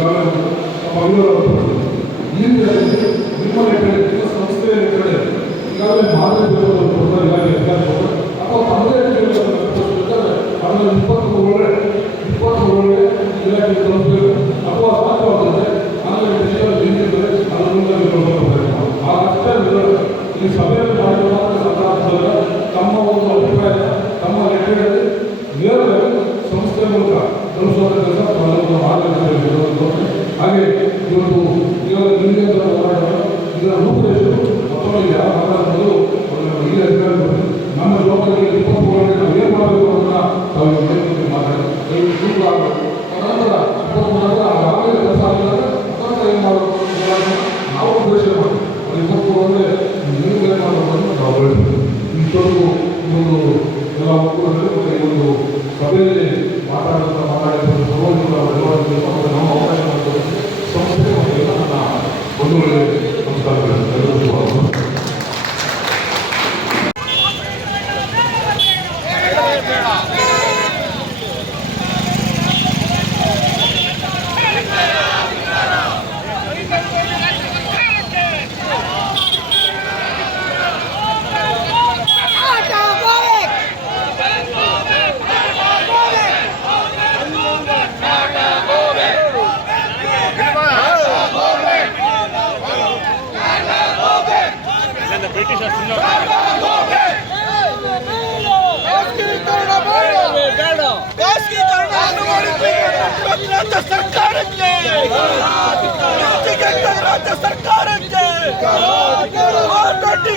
ಈ ನಿಮ್ಮ ಸಂಸ್ಥೆಯ ಕಡೆ ಈಗಾಗಲೇ ಮಾದರಿ ಇಲಾಖೆ ಅಥವಾ ತಮ್ಮದೇ ಅದನ್ನು 20 ಇಲಾಖೆ ತಲುಪಬೇಕು ಅಥವಾ ಸಾಧ್ಯವಾದರೆ ಈ ಸಭೆಯಲ್ಲಿ ಮಾಡಿದ ಸರ್ಕಾರ ತಮ್ಮ ಒಂದು ಅಭಿಪ್ರಾಯ ತಮ್ಮ ಲೆಕ್ಕದಲ್ಲಿ ನೇರವಾಗಿ ಸಂಸ್ಥೆ ಮೂಲಕ ತಲುಪಿಸುವಂಥ ಕೆಲಸ ಮಾಡಬೇಕು. ಹಾಗೆ ಇವತ್ತು ನಿಮಗೆ ಹೋರಾಟ ಇದರ ರೂಪುರೇಷೆಗಳು ಮತ್ತೊಮ್ಮೆ ಯಾವ ಮಾತಾಡೋದು ಈ ಅಧಿಕಾರಿಗಳು ನಮ್ಮ ಜವಾಬ್ದಾರಿ 20 ನಾವು ಏನು ಮಾಡಬೇಕು ಅಂತ ತಾವು ಮಾತಾಡಿ ನಂತರ 23 ಆಗಲೇ ಕೆಲಸ ಆಗಿದಾಗ ನಂತರ ಏನು ಮಾಡಬೇಕು ನಾವು ಉದ್ದೇಶ ಮಾಡ್ತೀವಿ. 20 ನೀವು ಏನು ಮಾಡಬೇಕು ನಾವು ಹೇಳ್ತೀವಿ. ಇಷ್ಟೊಂದು ಒಂದು ಎಲ್ಲ ಒಕ್ಕೂಟದಲ್ಲಿ ಒಂದು ಸಭೆಯಲ್ಲಿ ಮಾತಾಡಿದ ನಮ್ಮ ಅವಕಾಶ ಮಾಡ್ತಾರೆ ಸಂಸ್ಥೆ ನನ್ನ ಬಂಧುಗಳಿಗೆ ನಮಸ್ಕಾರಗಳು.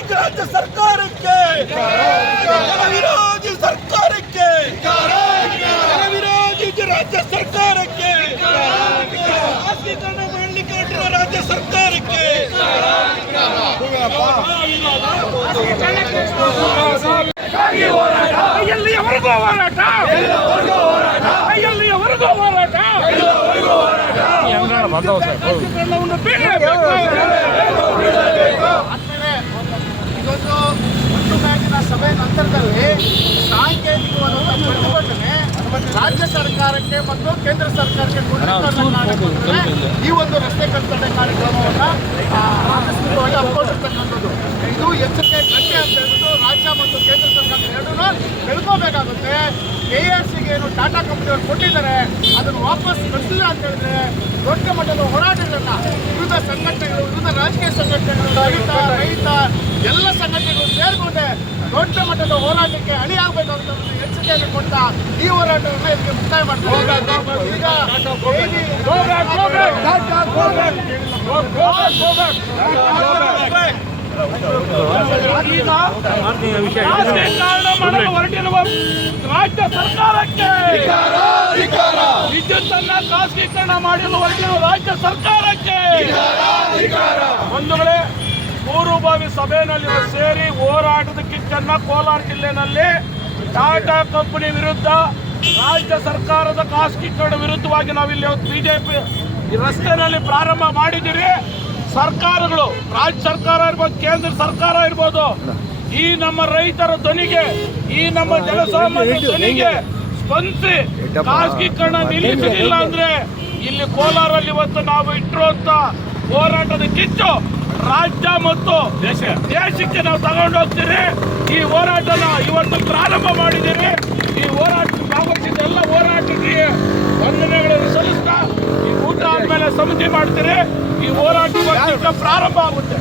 ರಾಜ್ಯ ಸರ್ಕಾರಕ್ಕೆ ವಿರೋಧಿ ಸರ್ಕಾರಕ್ಕೆ ವಿರೋಧಿ ರಾಜ್ಯ ಸರ್ಕಾರಕ್ಕೆ ಖಾಸಗೀಕರಣ ಮಾಡಲಿಕ್ಕೆ ಹೊರಟಿರುವ ರಾಜ್ಯ ಸರ್ಕಾರಕ್ಕೆ ಎಲ್ಲಿಯವರೆಗೂ ಹೋರಾಟ ಎಲ್ಲಿಯವರೆಗೂ ಹೋರಾಟ ಖಾಸಗೀಕರಣವನ್ನು ಬಿಡಬೇಕು. ಇವತ್ತು ಒಂದು ಬ್ಯಾಂಕಿನ ಸಭೆ ನಂತರದಲ್ಲಿ ಸಾಂಕೇತಿಕವಾದ ಪ್ರತಿಭಟನೆ ರಾಜ್ಯ ಸರ್ಕಾರಕ್ಕೆ ಮತ್ತು ಕೇಂದ್ರ ಸರ್ಕಾರಕ್ಕೆ ಈ ಒಂದು ರಸ್ತೆ ಕಟ್ಟಡ ಕಾರ್ಯಕ್ರಮವನ್ನು ಆಕಸ್ಮಿಕವಾಗಿ ಹಮ್ಮಿಕೊಂಡಿರ್ತಕ್ಕಂಥದ್ದು ಇದು ಎಚ್ಚರಿಕೆ ಗಂಟೆ ಅಂತ ಹೇಳ್ಬಿಟ್ಟು ರಾಜ್ಯ ಮತ್ತು ಕೇಂದ್ರ ಸರ್ಕಾರ ಎರಡೂ ತಿಳ್ಕೋಬೇಕಾಗುತ್ತೆ. KRCಗೆ ಏನು ಟಾಟಾ ಕಂಪನಿಯವರು ಕೊಟ್ಟಿದ್ದಾರೆ ಅದನ್ನು ವಾಪಸ್ ಕಳಿಸಿಲ್ಲ ಅಂತ ಹೇಳಿದ್ರೆ ದೊಡ್ಡ ಮಟ್ಟದ ಹೋರಾಟಗಳನ್ನ ವಿವಿಧ ಸಂಘಟನೆಗಳು, ವಿವಿಧ ರಾಜಕೀಯ ಸಂಘಟನೆಗಳು, ರೈತ ಎಲ್ಲ ಸಂಘಟನೆಗಳು ಸೇರಿಕೊಂಡೆ ದೊಡ್ಡ ಮಟ್ಟದ ಹೋರಾಟಕ್ಕೆ ಅಣಿಯಾಗಬೇಕಾಗುತ್ತೆ ಎಚ್ಚರಿಕೆಯನ್ನು ಕೊಡ್ತಾ ಈ ಹೋರಾಟವನ್ನು ಇದಕ್ಕೆ ಮುಕ್ತಾಯ ಮಾಡ್ತಾರೆ. ಈಗ ಹೊರಟಿರುವ ರಾಜ್ಯ ಸರ್ಕಾರಕ್ಕೆ ವಿದ್ಯುತ್ತನ್ನ ಖಾಸಗೀಕರಣ ಮಾಡಲು ಹೊರಟಿರುವ ರಾಜ್ಯ ಸರ್ಕಾರಕ್ಕೆ ಬಂಧುಗಳೇ, ಪೂರ್ವಭಾವಿ ಸಭೆಯಲ್ಲಿ ಸೇರಿ ಹೋರಾಟದ ಕಿಚ್ಚನ್ನ ಕೋಲಾರ ಜಿಲ್ಲೆಯಲ್ಲಿ ಟಾಟಾ ಕಂಪನಿ ವಿರುದ್ಧ ರಾಜ್ಯ ಸರ್ಕಾರದ ಖಾಸಗೀಕರಣ ವಿರುದ್ಧವಾಗಿ ನಾವಿಲ್ಲಿ ಬಿಜೆಪಿ ರಸ್ತೆಯಲ್ಲಿ ಪ್ರಾರಂಭ ಮಾಡಿದ್ದೀರಿ. ಸರ್ಕಾರಗಳು, ರಾಜ್ಯ ಸರ್ಕಾರ ಇರ್ಬೋದು, ಕೇಂದ್ರ ಸರ್ಕಾರ ಇರ್ಬೋದು, ಈ ನಮ್ಮ ರೈತರ ಧ್ವನಿಗೆ, ಈ ನಮ್ಮ ಜನಸಾಮಾನ್ಯ ಧ್ವನಿಗೆ ಸ್ಪಂದಿಸಿ ಖಾಸಗೀಕರಣ ನಿಲ್ಲಿಸಲಿಲ್ಲ ಅಂದ್ರೆ ಇಲ್ಲಿ ಕೋಲಾರಲ್ಲಿ ಇವತ್ತು ನಾವು ಇಟ್ಟಿರುವಂತ ಹೋರಾಟದ ಕಿಚ್ಚು ರಾಜ್ಯ ಮತ್ತು ದೇಶಕ್ಕೆ ನಾವು ತಗೊಂಡು ಹೋಗ್ತೀರಿ. ಈ ಹೋರಾಟನ ಇವತ್ತು ಪ್ರಾರಂಭ ಮಾಡಿದ್ದೀರಿ. ಈ ಹೋರಾಟ ಭಾಗವಹಿಸಿದ ಎಲ್ಲ ಹೋರಾಟಕ್ಕೆ ವಂದನೆಗಳನ್ನು ಸಲ್ಲಿಸ್ತಾ ಈ ಊಟ ಆದ್ಮೇಲೆ ಸಮಿತಿ ಮಾಡ್ತೀರಿ. ಈ ಹೋರಾಟ ಪ್ರಾರಂಭ ಆಗುತ್ತೆ.